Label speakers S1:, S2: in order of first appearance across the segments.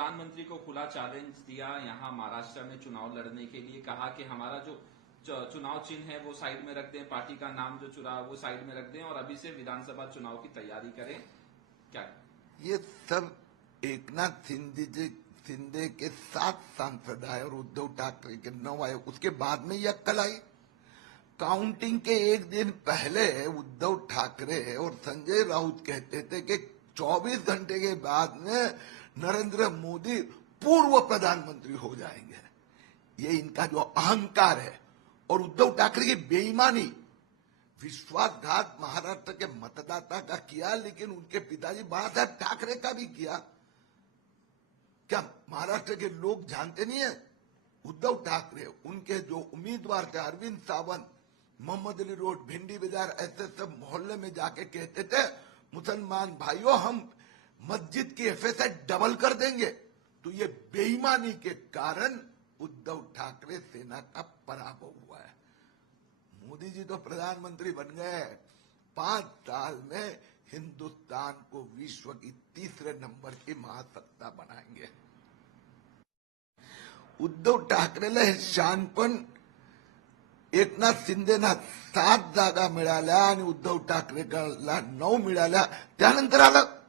S1: प्रधानमंत्री को खुला चैलेंज दिया, यहाँ महाराष्ट्र में चुनाव लड़ने के लिए कहा कि हमारा जो चुनाव चिन्ह है, वो साइड में रख दें, पार्टी का नाम जो चुरा, वो साइड में रख दें और अभी से विधानसभा चुनाव की तैयारी करें। क्या?
S2: ये सब शिंदे जी शिंदे के सात सांसद आए और उद्धव ठाकरे के नौ आए। उसके बाद में यह कल आई। काउंटिंग के एक दिन पहले उद्धव ठाकरे और संजय राउत कहते थे कि 24 घंटे के बाद में नरेंद्र मोदी पूर्व प्रधानमंत्री हो जाएँगे। ये इनका जो अहंकार है और उद्धव ठाकरे की बेईमानी, विश्वासघात महाराष्ट्र के मतदाता का किया, लेकिन उनके पिताजी बाला साहब ठाकरे का भी किया। क्या महाराष्ट्र के लोग जानते नहीं है? उद्धव ठाकरे, उनके जो उम्मीदवार थे, अरविंद सावंत, मोहम्मद अली रोड, भिंडी बाज़ार, ऐसे सब मोहल्ले में जाके कहते थे, मुसलमान भाइयों, हम मस्जिद की एफएसआई डबल कर देंगे। तो ये बेईमानी के कारण उद्धव ठाकरे सेना का पराभव हुआ है। मोदी जी तो प्रधानमंत्री बन गए पाँच साल में हिंदुस्तान को विश्व की तीसरे नंबर की महासत्ता बनाएँगे। उद्धव ठाकरेला हे शहाणपण एकनाथ शिंदेना सात जागा आणि उद्धव ठाकरेला नऊ मिळाल्या त्यानंतर आलं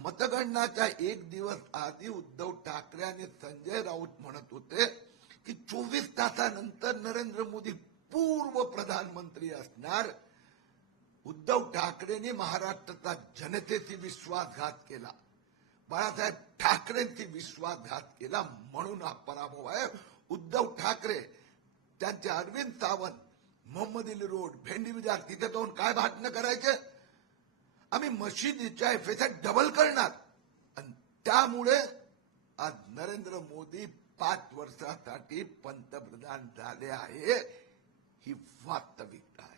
S2: मतगणनाच्या एक दिवस आधी उद्धव ठाकरे आणि संजय राऊत म्हणत होते की चोवीस तासानंतर नरेंद्र मोदी पूर्व प्रधानमंत्री असणार. उद्धव ठाकरेंनी महाराष्ट्राचा जनतेशी विश्वासघात केला. बाळासाहेब ठाकरेंची विश्वासघात केला म्हणून हा पराभव आहे. उद्धव ठाकरे त्यांचे अरविंद सावंत मोहम्मद अली रोड भेंडी विजार तिथे जाऊन काय भाषणं करायचे? आम्ही मशिदीच्या एस डबल करणार. आणि त्यामुळे आज नरेंद्र मोदी पाच वर्षासाठी पंतप्रधान झाले आहे ही वास्तविकता.